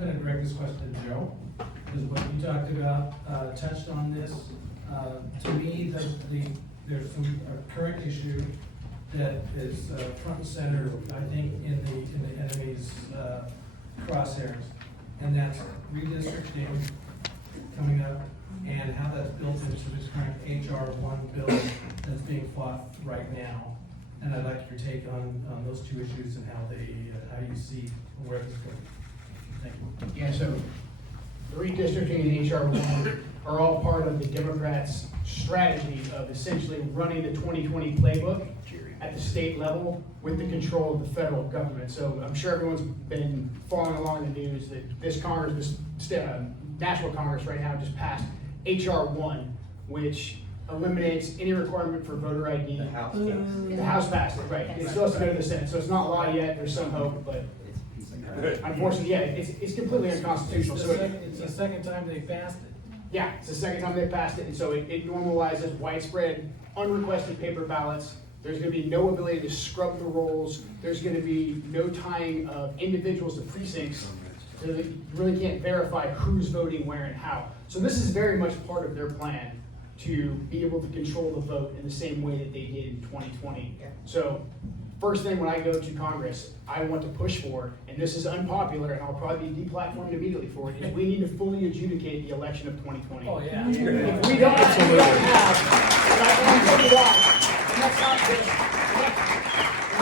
going to direct this question to Joe, because what you talked about touched on this. To me, there's some current issue that is front and center, I think, in the enemy's crosshairs, and that's redistricting coming up, and how that's built into this current HR1 bill that's being fought right now. And I'd like your take on those two issues and how you see where this goes. Thank you. Yeah, so the redistricting and HR1 are all part of the Democrats' strategy of essentially running the 2020 playbook at the state level with the control of the federal government. So I'm sure everyone's been following along the news that this Congress, this National Congress right now just passed HR1, which eliminates any requirement for voter ID. The House The House passed it, right. It's supposed to go to the Senate, so it's not law yet. There's some hope, but unfortunately, yeah, it's completely unconstitutional. So It's the second time they passed it. yeah, it's the second time they passed it, and so it normalizes widespread, unrequested paper ballots. There's going to be no ability to scrub the rolls. There's going to be no tying of individuals to precincts, so that you really can't verify who's voting where and how. So this is very much part of their plan to be able to control the vote in the same way that they did in 2020. So first thing when I go to Congress, I want to push for, and this is unpopular, and I'll probably be deplatformed immediately for it, is we need to fully adjudicate the election of 2020. Oh, yeah. If we don't have, and I'll tell you why, and that's not just,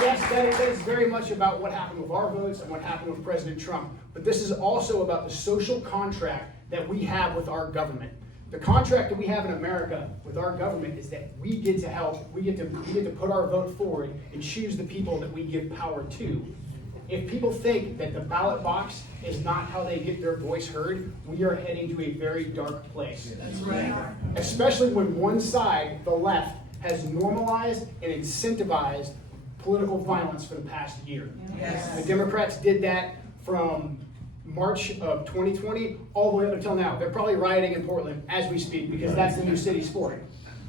yes, that is very much about what happened with our votes and what happened with President Trump, but this is also about the social contract that we have with our government. The contract that we have in America with our government is that we get to help, we get to put our vote forward and choose the people that we give power to. If people think that the ballot box is not how they get their voice heard, we are heading to a very dark place. That's right. Especially when one side, the left, has normalized and incentivized political violence for the past year. Yes. The Democrats did that from March of 2020 all the way up until now. They're probably rioting in Portland as we speak because that's the new city sport.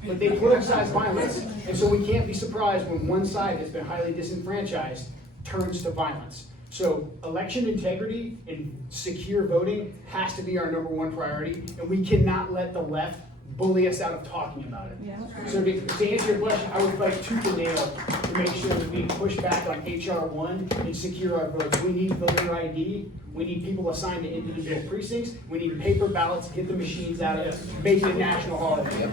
But they politicize violence, and so we can't be surprised when one side that's been highly disenfranchised turns to violence. So election integrity and secure voting has to be our #1 priority, and we cannot let the left bully us out of talking about it. Yeah. So to answer your question, I would fight tooth and nail to make sure that we push back on HR1 and secure our votes. We need voter ID. We need people assigned to individual precincts. We need paper ballots, get the machines out of it, make it a national holiday.